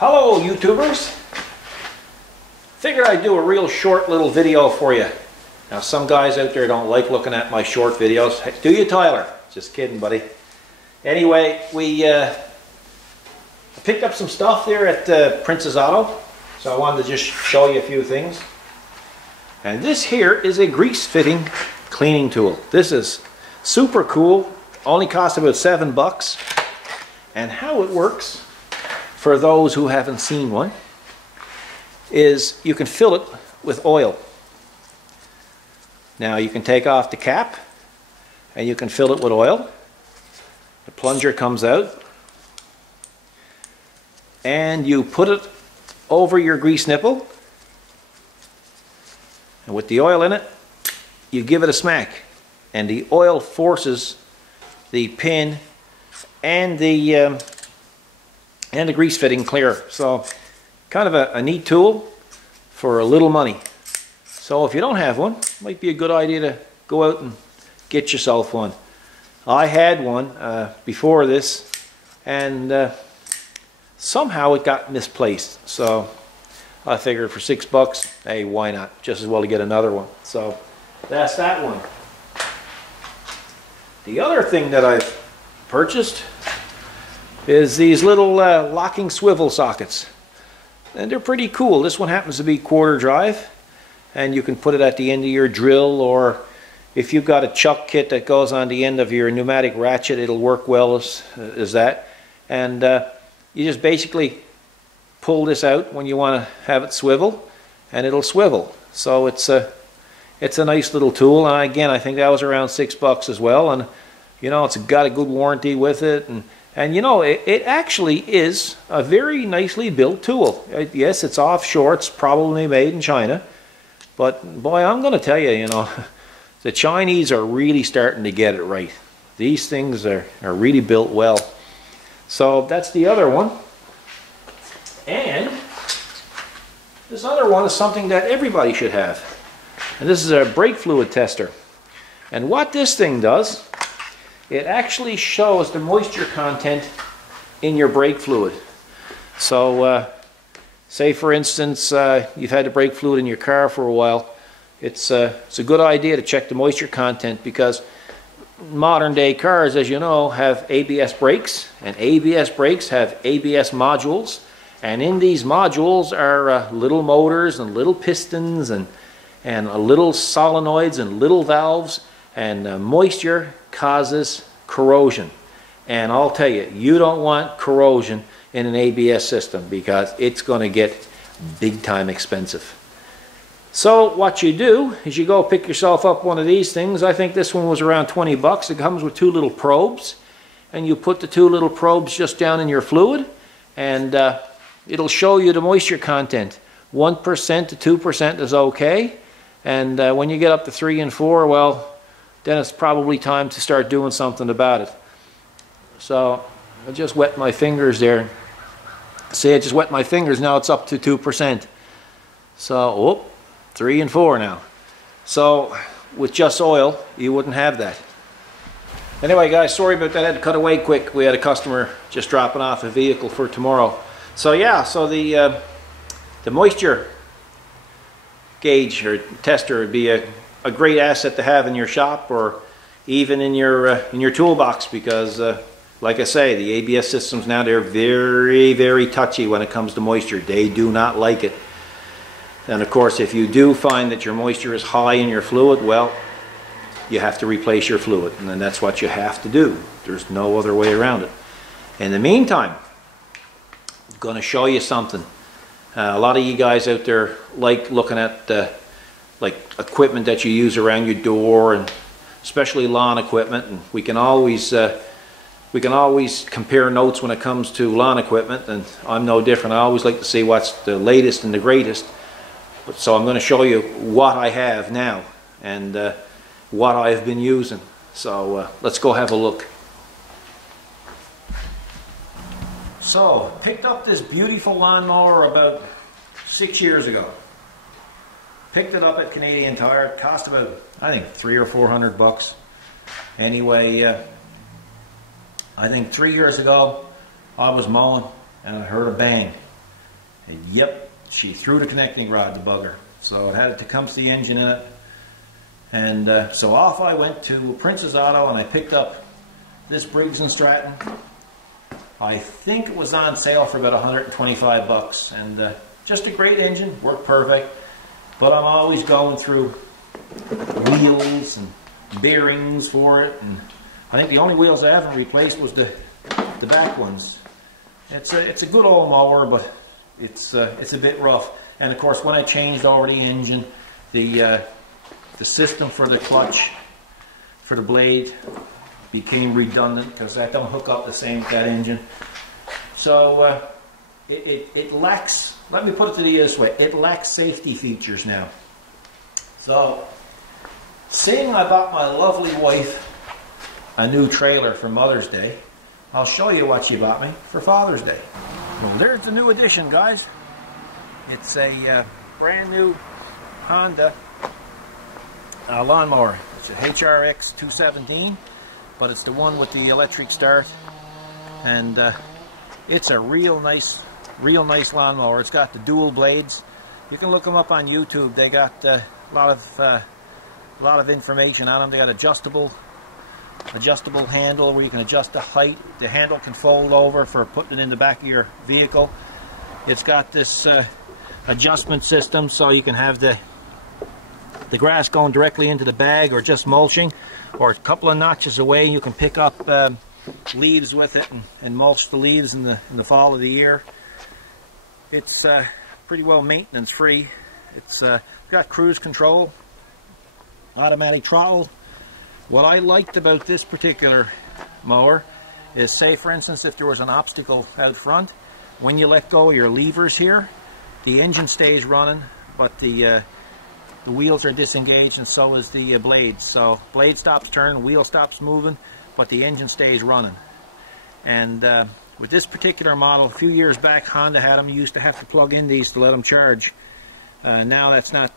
Hello YouTubers! Figured I'd do a real short little video for you. Now some guys out there don't like looking at my short videos. Do you, Tyler? Just kidding, buddy. Anyway, I picked up some stuff there at Prince's Auto. So I wanted to just show you a few things. And this here is a grease fitting cleaning tool. This is super cool. Only cost about $7. And how it works, for those who haven't seen one, is you can fill it with oil. Now you can take off the cap and you can fill it with oil. The plunger comes out and you put it over your grease nipple, and with the oil in it you give it a smack and the oil forces the pin and the grease fitting clear. So kind of a neat tool for a little money. So if you don't have one, it might be a good idea to go out and get yourself one. I had one before this, and somehow it got misplaced. So I figured for $6, hey, why not? Just as well to get another one. So that's that one. The other thing that I've purchased is these little locking swivel sockets. And they're pretty cool. This one happens to be quarter drive, and you can put it at the end of your drill, or if you've got a chuck kit that goes on the end of your pneumatic ratchet, it'll work well as that. And you just basically pull this out when you want to have it swivel, and it'll swivel. So it's a nice little tool. And again, I think that was around $6 as well. And you know, it's got a good warranty with it, and you know, it actually is a very nicely built tool. Yes, it's offshore, it's probably made in China, but boy, I'm going to tell you, you know, the Chinese are really starting to get it right. These things are really built well. So that's the other one. And this other one is something that everybody should have. And this is a brake fluid tester. And what this thing does, it actually shows the moisture content in your brake fluid. So say for instance you've had the brake fluid in your car for a while, it's a good idea to check the moisture content, because modern day cars, as you know, have ABS brakes, and ABS brakes have ABS modules, and in these modules are little motors and little pistons and little solenoids and little valves, and moisture causes corrosion. And I'll tell you, you don't want corrosion in an ABS system, because it's going to get big time expensive. So what you do is you go pick yourself up one of these things. I think this one was around $20. It comes with two little probes, and you put the two little probes just down in your fluid, and it'll show you the moisture content. 1% to 2% is okay, and when you get up to 3 and 4, well, then it's probably time to start doing something about it. So I just wet my fingers there. See, I just wet my fingers, now it's up to 2%. So, 3 and 4 now. So with just oil, you wouldn't have that. Anyway guys, sorry about that, I had to cut away quick. We had a customer just dropping off a vehicle for tomorrow. So yeah, so the moisture gauge or tester would be a great asset to have in your shop, or even in your toolbox, because like I say, the ABS systems now, they're very, very touchy when it comes to moisture. They do not like it. And of course, if you do find that your moisture is high in your fluid, well, you have to replace your fluid, and then that's what you have to do. There's no other way around it. In the meantime, I'm going to show you something. A lot of you guys out there like looking at like equipment that you use around your door, and especially lawn equipment, and we can always compare notes when it comes to lawn equipment, and I'm no different. I always like to see what's the latest and the greatest. So I'm going to show you what I have now and what I've been using. So let's go have a look. So picked up this beautiful lawnmower about 6 years ago. Picked it up at Canadian Tire. It cost about, I think, $300 or $400. Anyway, I think 3 years ago I was mowing and I heard a bang. And yep, she threw the connecting rod, the bugger. So it had a Tecumseh engine in it. And so off I went to Prince's Auto and I picked up this Briggs & Stratton. I think it was on sale for about 125 bucks. And just a great engine, worked perfect. But I'm always going through wheels and bearings for it. And I think the only wheels I haven't replaced was the back ones. It's a good old mower, but it's a bit rough. And of course, when I changed over the engine, the system for the clutch, for the blade, became redundant because that don't hook up the same with that engine. So it lacks, let me put it to you this way, it lacks safety features now. So, seeing I bought my lovely wife a new trailer for Mother's Day, I'll show you what she bought me for Father's Day. Well, there's the new addition, guys. It's a brand new Honda lawnmower. It's a HRX 217, but it's the one with the electric start, and it's a real nice lawnmower. It's got the dual blades. You can look them up on YouTube. They got a lot of information on them. They got adjustable handle where you can adjust the height. The handle can fold over for putting it in the back of your vehicle. It's got this adjustment system so you can have the grass going directly into the bag or just mulching, or a couple of notches away you can pick up leaves with it and mulch the leaves in the fall of the year. It's pretty well maintenance free. It's got cruise control, automatic throttle. What I liked about this particular mower is, say for instance if there was an obstacle out front, when you let go of your levers here, the engine stays running, but the wheels are disengaged, and so is the blades. So blade stops turning, wheel stops moving, but the engine stays running. And with this particular model, a few years back Honda had them. You used to have to plug in these to let them charge. Now that's not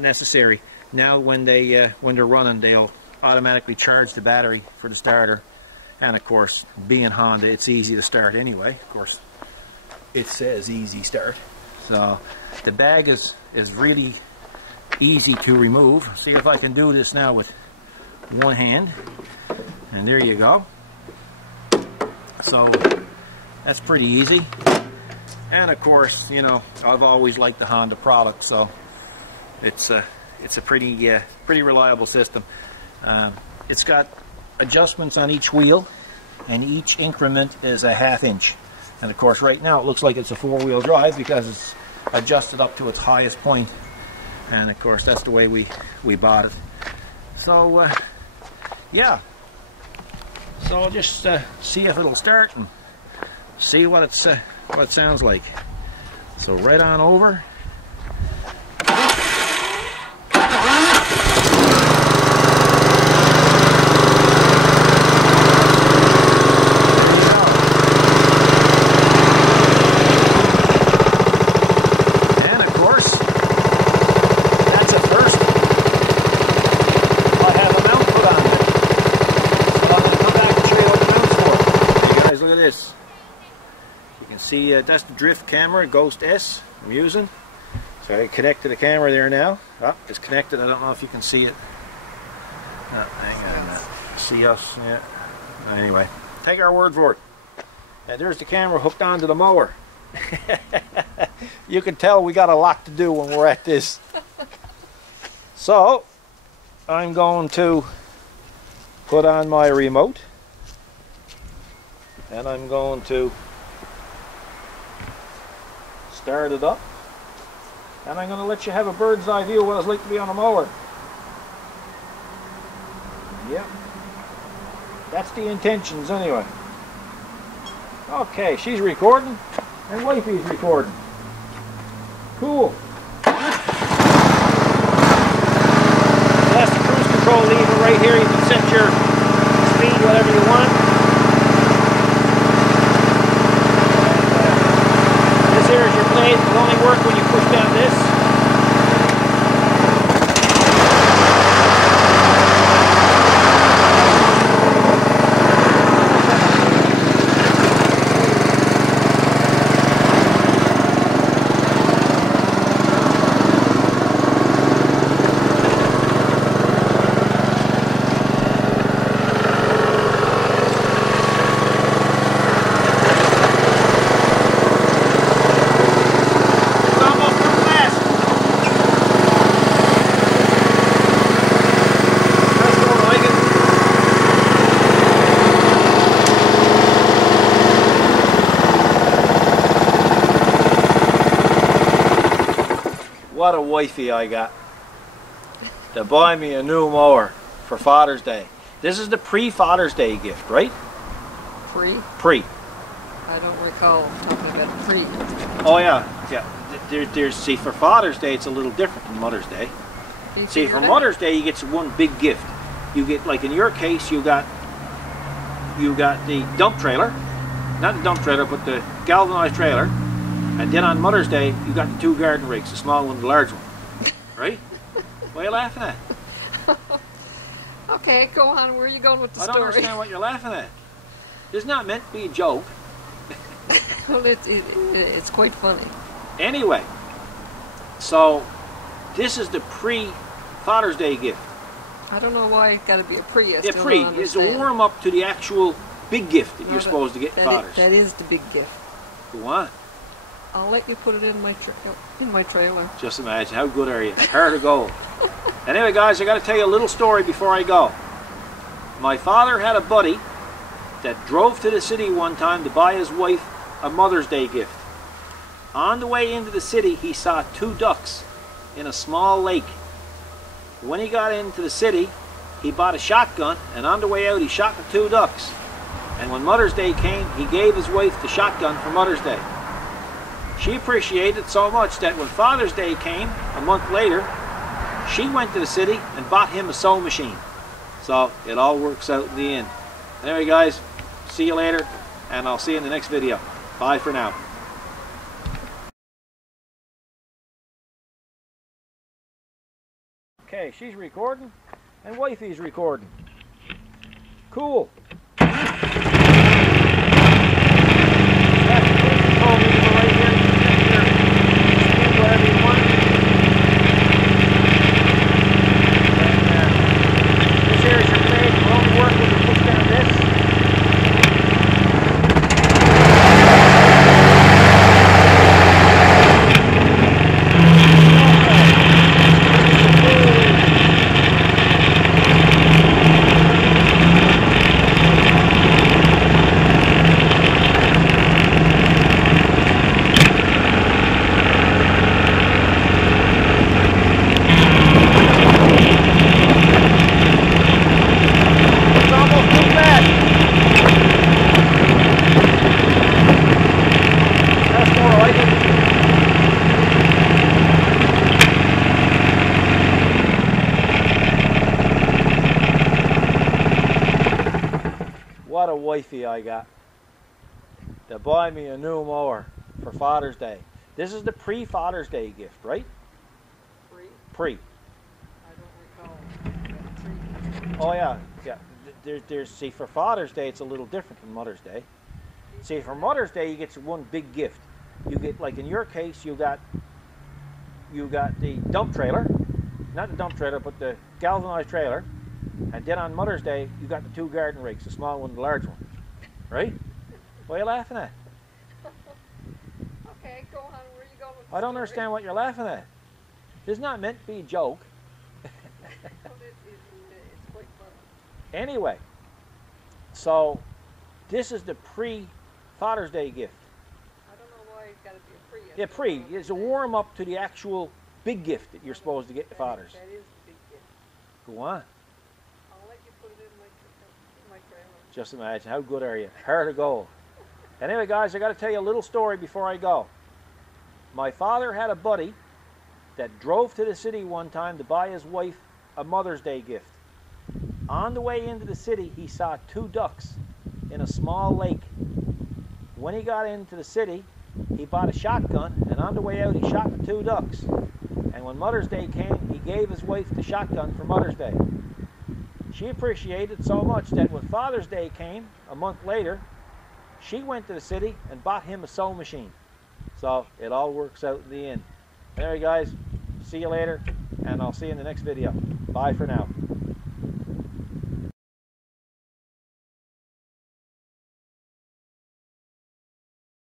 necessary. Now when they're running, they'll automatically charge the battery for the starter. And of course, being Honda, it's easy to start anyway. Of course, it says easy start. So the bag is really easy to remove. See if I can do this now with one hand. And there you go. So that's pretty easy. And of course, you know, I've always liked the Honda product, so it's a pretty reliable system. It's got adjustments on each wheel, and each increment is a ½ inch. And of course, right now it looks like it's a four-wheel drive because it's adjusted up to its highest point. And of course, that's the way we bought it. So yeah. So I'll just see if it'll start and see what it sounds like. So right on over. See, that's the drift camera, Ghost S I'm using. So I connect to the camera there now. Oh, it's connected. I don't know if you can see it. Oh, hang on. See us? Yeah. Anyway, take our word for it. And there's the camera hooked onto the mower. You can tell we got a lot to do when we're at this. So I'm going to put on my remote, and I'm going to start it up, and I'm going to let you have a bird's eye view of what it's like to be on a mower. Yep, that's the intentions anyway. Okay, she's recording and Wifey's recording. Cool. That's the cruise control lever right here. You can set your speed whatever you want. Here's your blade. It'll only work when you push down this. What a wifey I got to buy me a new mower for Father's Day. This is the pre-Father's Day gift, right? Pre? Pre. I don't recall talking about pre. Oh yeah, yeah. There's see, for Father's Day it's a little different than Mother's Day. See, for Mother's Day you get one big gift. You get, like in your case, you got the dump trailer, not the dump trailer, but the galvanized trailer. And then on Mother's Day, you got the two garden rakes, the small one and the large one. Right? What are you laughing at? Okay, go on. Where are you going with the story? I don't understand what you're laughing at. It's not meant to be a joke. Well, it's quite funny. Anyway, so this is the pre-Father's Day gift. I don't know why it got to be a pre. Yeah, pre is a warm-up to the actual big gift that you're supposed to get Father's. That is the big gift. Go on. I'll let you put it in my trailer. Just imagine, how good are you? Heart of gold. Anyway, guys, I got to tell you a little story before I go. My father had a buddy that drove to the city one time to buy his wife a Mother's Day gift. On the way into the city, he saw two ducks in a small lake. When he got into the city, he bought a shotgun, and on the way out, he shot the two ducks. And when Mother's Day came, he gave his wife the shotgun for Mother's Day. She appreciated it so much that when Father's Day came, a month later, she went to the city and bought him a sewing machine. So it all works out in the end. Anyway, guys, see you later, and I'll see you in the next video. Bye for now. Okay, she's recording, and Wifey's recording. Cool. What a wifey I got to buy me a new mower for Father's Day. This is the pre-Father's Day gift, right? Pre? Pre. I don't recall. Oh yeah, yeah. There's see, for Father's Day it's a little different than Mother's Day. See, for Mother's Day you get one big gift. You get, like in your case, you got the dump trailer, not the dump trailer, but the galvanized trailer. And then on Mother's Day, you got the two garden rakes, the small one and the large one. Right? What are you laughing at? Okay, go on. Where are you going with the I don't story? understand what you're laughing at. This is not meant to be a joke. Well, it's quite funny. Anyway, so this is the pre-Father's Day gift. I don't know why it's got to be a pre. Yeah, pre is a warm-up to the actual big gift that you're supposed to get Father's. That is the big gift. Go on. I'll let you put it in my trailer. Just imagine, how good are you? Heart of gold. Anyway, guys, I got to tell you a little story before I go. My father had a buddy that drove to the city one time to buy his wife a Mother's Day gift. On the way into the city, he saw two ducks in a small lake. When he got into the city, he bought a shotgun, and on the way out, he shot the two ducks. And when Mother's Day came, he gave his wife the shotgun for Mother's Day. She appreciated it so much that when Father's Day came, a month later, she went to the city and bought him a sewing machine. So it all works out in the end. Anyway, guys, see you later, and I'll see you in the next video. Bye for now.